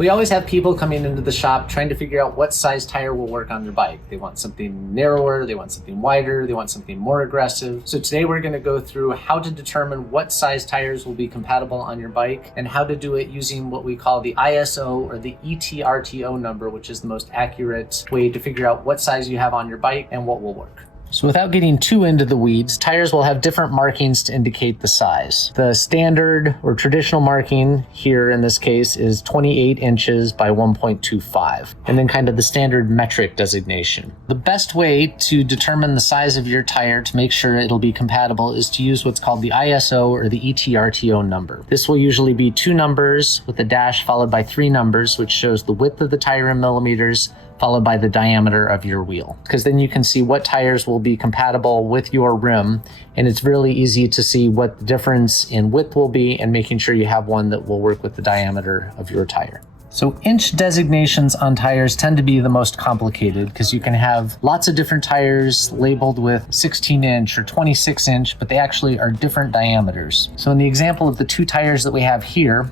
We always have people coming into the shop trying to figure out what size tire will work on their bike. They want something narrower, they want something wider, they want something more aggressive. So today we're going to go through how to determine what size tires will be compatible on your bike and how to do it using what we call the ISO or the ETRTO number, which is the most accurate way to figure out what size you have on your bike and what will work. So without getting too into the weeds, tires will have different markings to indicate the size. The standard or traditional marking here in this case is 28 inches by 1.25, and then kind of the standard metric designation. The best way to determine the size of your tire to make sure it'll be compatible is to use what's called the ISO or the ETRTO number. This will usually be 2 numbers with a dash followed by 3 numbers, which shows the width of the tire in millimeters, followed by the diameter of your wheel. Because then you can see what tires will be compatible with your rim, and it's really easy to see what the difference in width will be and making sure you have one that will work with the diameter of your tire. So inch designations on tires tend to be the most complicated because you can have lots of different tires labeled with 16 inch or 26 inch, but they actually are different diameters. So in the example of the 2 tires that we have here,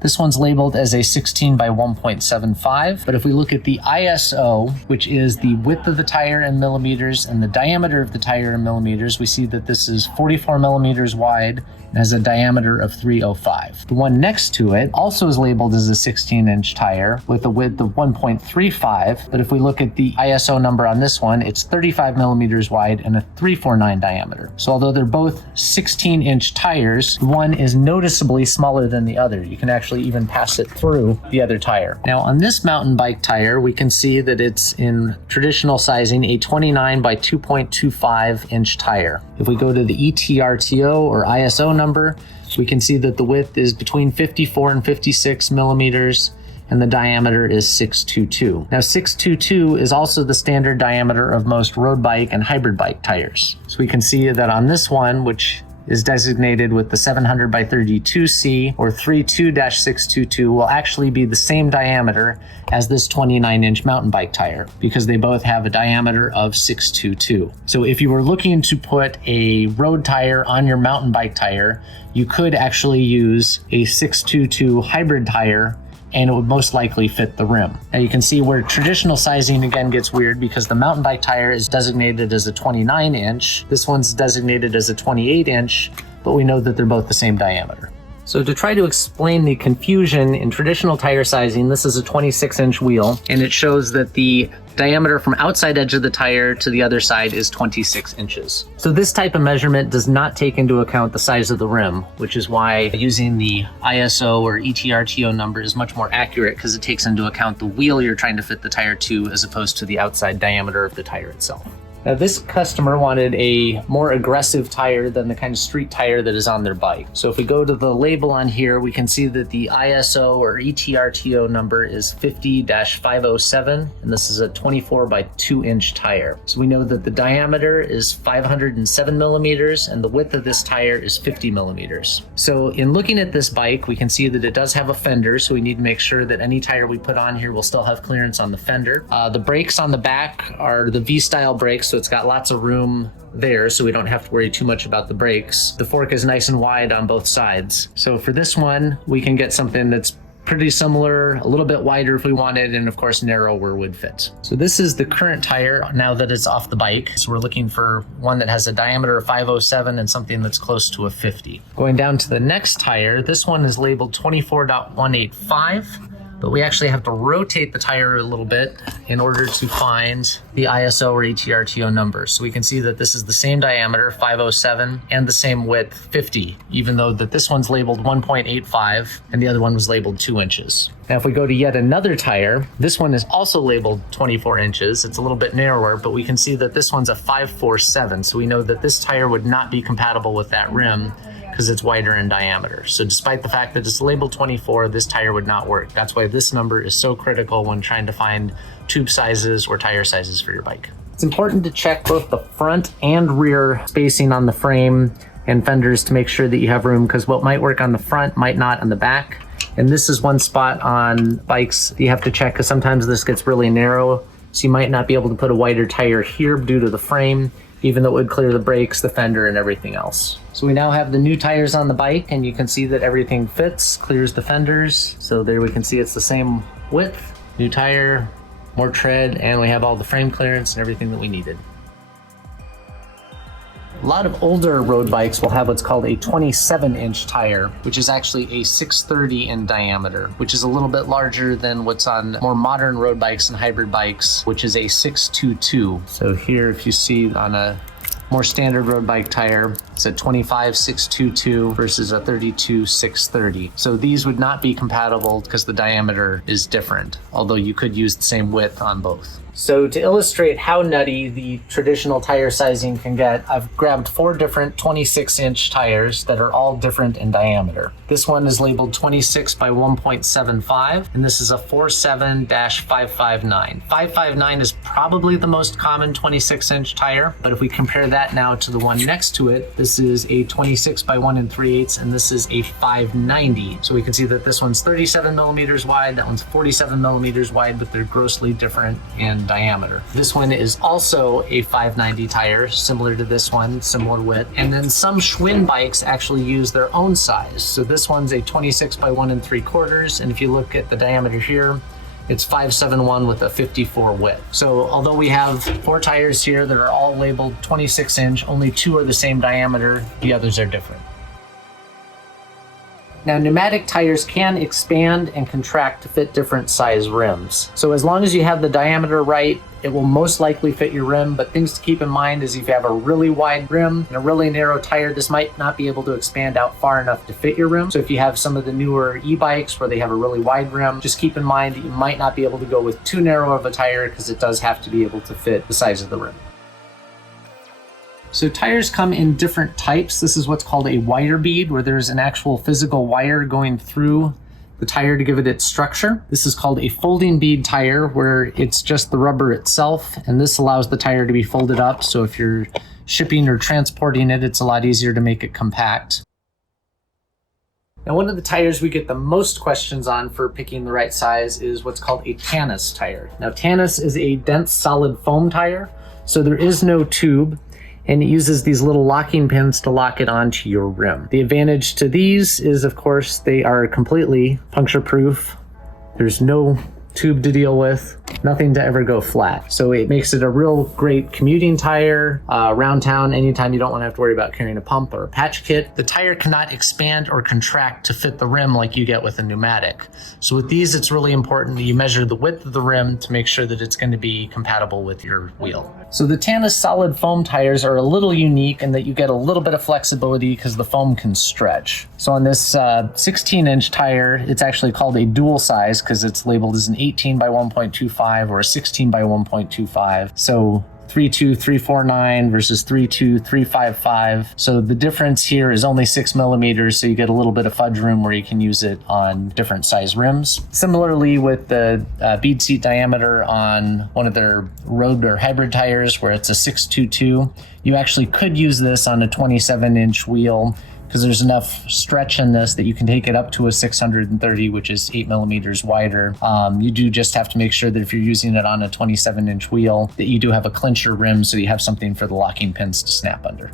this one's labeled as a 16 by 1.75, but if we look at the ISO, which is the width of the tire in millimeters and the diameter of the tire in millimeters, we see that this is 44 millimeters wide and has a diameter of 305. The one next to it also is labeled as a 16-inch tire with a width of 1.35, but if we look at the ISO number on this one, it's 35 millimeters wide and a 349 diameter. So although they're both 16-inch tires, one is noticeably smaller than the other. You can actually even pass it through the other tire. Now on this mountain bike tire, we can see that it's in traditional sizing, a 29 by 2.25 inch tire. If we go to the ETRTO or ISO number, we can see that the width is between 54 and 56 millimeters and the diameter is 622. Now 622 is also the standard diameter of most road bike and hybrid bike tires. So we can see that on this one, which is designated with the 700 by 32C or 32-622, will actually be the same diameter as this 29-inch mountain bike tire because they both have a diameter of 622. So if you were looking to put a road tire on your mountain bike tire, you could actually use a 622 hybrid tire and it would most likely fit the rim. Now you can see where traditional sizing again gets weird because the mountain bike tire is designated as a 29 inch. This one's designated as a 28 inch, but we know that they're both the same diameter. So to try to explain the confusion in traditional tire sizing, this is a 26-inch wheel, and it shows that the diameter from outside edge of the tire to the other side is 26 inches. So this type of measurement does not take into account the size of the rim, which is why using the ISO or ETRTO number is much more accurate because it takes into account the wheel you're trying to fit the tire to as opposed to the outside diameter of the tire itself. Now this customer wanted a more aggressive tire than the kind of street tire that is on their bike. So if we go to the label on here, we can see that the ISO or ETRTO number is 50-507, and this is a 24 by 2 inch tire. So we know that the diameter is 507 millimeters and the width of this tire is 50 millimeters. So in looking at this bike, we can see that it does have a fender, so we need to make sure that any tire we put on here will still have clearance on the fender. The brakes on the back are the V-style brakes, so it's got lots of room there, so we don't have to worry too much about the brakes. The fork is nice and wide on both sides. So for this one, we can get something that's pretty similar, a little bit wider if we wanted, and of course narrower would fit. So this is the current tire now that it's off the bike. So we're looking for one that has a diameter of 507 and something that's close to a 50. Going down to the next tire, this one is labeled 24.185. But we actually have to rotate the tire a little bit in order to find the ISO or ETRTO number. So we can see that this is the same diameter, 507, and the same width, 50, even though that this one's labeled 1.85 and the other one was labeled 2 inches. Now if we go to yet another tire, this one is also labeled 24 inches. It's a little bit narrower, but we can see that this one's a 547. So we know that this tire would not be compatible with that rim because it's wider in diameter. So despite the fact that it's labeled 24, this tire would not work. That's why this number is so critical when trying to find tube sizes or tire sizes for your bike. It's important to check both the front and rear spacing on the frame and fenders to make sure that you have room, because what might work on the front might not on the back. And this is one spot on bikes that you have to check because sometimes this gets really narrow. So you might not be able to put a wider tire here due to the frame. even though it would clear the brakes, the fender, and everything else. So we now have the new tires on the bike, and you can see that everything fits, clears the fenders. So there we can see it's the same width, new tire, more tread, and we have all the frame clearance and everything that we needed. A lot of older road bikes will have what's called a 27-inch tire, which is actually a 630 in diameter, which is a little bit larger than what's on more modern road bikes and hybrid bikes, which is a 622. So here, if you see on a more standard road bike tire, it's a 25 622 versus a 32 630. So these would not be compatible because the diameter is different, although you could use the same width on both. So to illustrate how nutty the traditional tire sizing can get, I've grabbed 4 different 26-inch tires that are all different in diameter. This one is labeled 26 by 1.75, and this is a 47-559. 559 is probably the most common 26-inch tire, but if we compare that now to the one next to it, this is a 26 by 1 3/8, and this is a 590. So we can see that this one's 37 millimeters wide, that one's 47 millimeters wide, but they're grossly different in diameter. This one is also a 590 tire, similar to this one, similar width. And then some Schwinn bikes actually use their own size. So this one's a 26 by 1 3/4, and if you look at the diameter here, it's 571 with a 54 width. So although we have 4 tires here that are all labeled 26-inch, only 2 are the same diameter, the others are different. Now, pneumatic tires can expand and contract to fit different size rims. So as long as you have the diameter right, it will most likely fit your rim, but things to keep in mind is if you have a really wide rim and a really narrow tire, this might not be able to expand out far enough to fit your rim. So if you have some of the newer e-bikes where they have a really wide rim, just keep in mind that you might not be able to go with too narrow of a tire because it does have to be able to fit the size of the rim. So tires come in different types. This is what's called a wire bead, where there's an actual physical wire going through the tire to give it its structure. This is called a folding bead tire, where it's just the rubber itself, and this allows the tire to be folded up. So if you're shipping or transporting it, it's a lot easier to make it compact. Now, one of the tires we get the most questions on for picking the right size is what's called a Tannus tire. Now, Tannus is a dense solid foam tire, so there is no tube, and it uses these little locking pins to lock it onto your rim. The advantage to these is, of course, they are completely puncture proof. There's no tube to deal with, nothing to ever go flat. So it makes it a real great commuting tire around town anytime you don't want to have to worry about carrying a pump or a patch kit. The tire cannot expand or contract to fit the rim like you get with a pneumatic. So with these, it's really important that you measure the width of the rim to make sure that it's going to be compatible with your wheel. So the Tannus solid foam tires are a little unique in that you get a little bit of flexibility because the foam can stretch. So on this 16-inch tire, it's actually called a dual size because it's labeled as an 18 by 1.25 or a 16 by 1.25. So 32349 versus 32355. So the difference here is only 6 millimeters, so you get a little bit of fudge room where you can use it on different size rims. Similarly with the bead seat diameter on one of their road or hybrid tires where it's a 622, you actually could use this on a 27-inch wheel because there's enough stretch in this that you can take it up to a 630, which is 8 millimeters wider. You do just have to make sure that if you're using it on a 27-inch wheel, that you do have a clincher rim so you have something for the locking pins to snap under.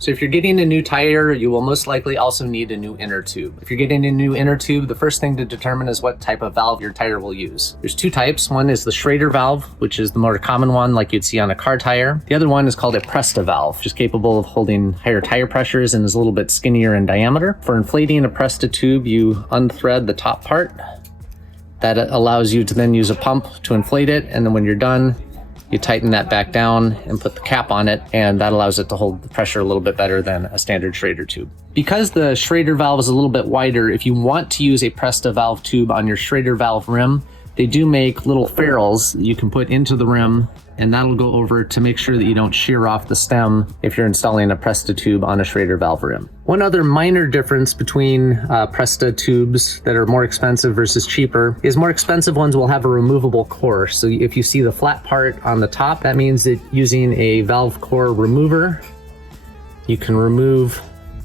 So if you're getting a new tire, you will most likely also need a new inner tube. If you're getting a new inner tube, the first thing to determine is what type of valve your tire will use. There's 2 types. One is the Schrader valve, which is the more common one like you'd see on a car tire. The other one is called a Presta valve, which is capable of holding higher tire pressures and is a little bit skinnier in diameter. For inflating a Presta tube, you unthread the top part. That allows you to then use a pump to inflate it, and then when you're done, you tighten that back down and put the cap on it, and that allows it to hold the pressure a little bit better than a standard Schrader tube. Because the Schrader valve is a little bit wider, if you want to use a Presta valve tube on your Schrader valve rim, they do make little ferrules that you can put into the rim, and that'll go over to make sure that you don't shear off the stem if you're installing a Presta tube on a Schrader valve rim. One other minor difference between Presta tubes that are more expensive versus cheaper is more expensive ones will have a removable core. So if you see the flat part on the top, that means that using a valve core remover, you can remove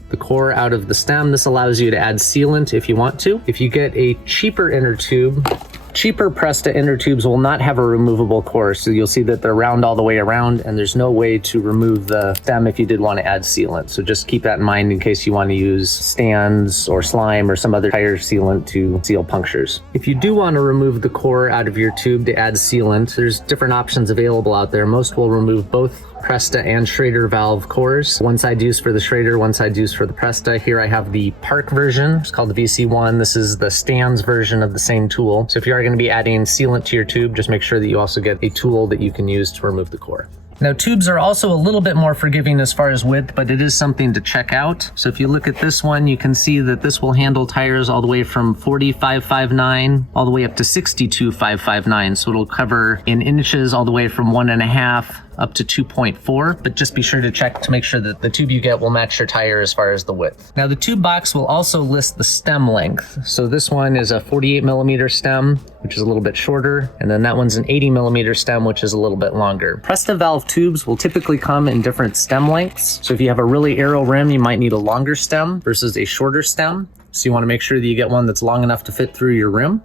the core out of the stem. This allows you to add sealant if you want to. If you get a cheaper inner tube, Cheaper Presta inner tubes will not have a removable core, so you'll see that they're round all the way around, and there's no way to remove the stem if you did want to add sealant. So just keep that in mind in case you want to use stands or slime or some other tire sealant to seal punctures. If you do want to remove the core out of your tube to add sealant, there's different options available out there. Most will remove both Presta and Schrader valve cores. One side used for the Schrader, one side used for the Presta. Here I have the Park version. It's called the VC1. This is the stands version of the same tool. So if you are going to be adding sealant to your tube, just make sure that you also get a tool that you can use to remove the core. Now, tubes are also a little bit more forgiving as far as width, but it is something to check out. So if you look at this one, you can see that this will handle tires all the way from 40.559 all the way up to 62.559. So it'll cover in inches all the way from 1.5 up to 2.4, but just be sure to check to make sure that the tube you get will match your tire as far as the width. Now, the tube box will also list the stem length. So this one is a 48 millimeter stem, which is a little bit shorter, and then that one's an 80 millimeter stem, which is a little bit longer. Presta valve tubes will typically come in different stem lengths. So if you have a really aero rim, you might need a longer stem versus a shorter stem. So you want to make sure that you get one that's long enough to fit through your rim.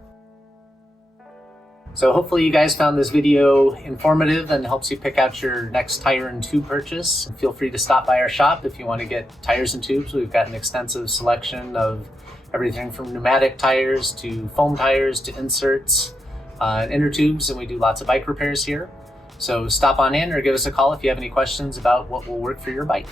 So hopefully you guys found this video informative and helps you pick out your next tire and tube purchase. Feel free to stop by our shop if you want to get tires and tubes. We've got an extensive selection of everything from pneumatic tires to foam tires to inserts, inner tubes, and we do lots of bike repairs here. So stop on in or give us a call if you have any questions about what will work for your bike.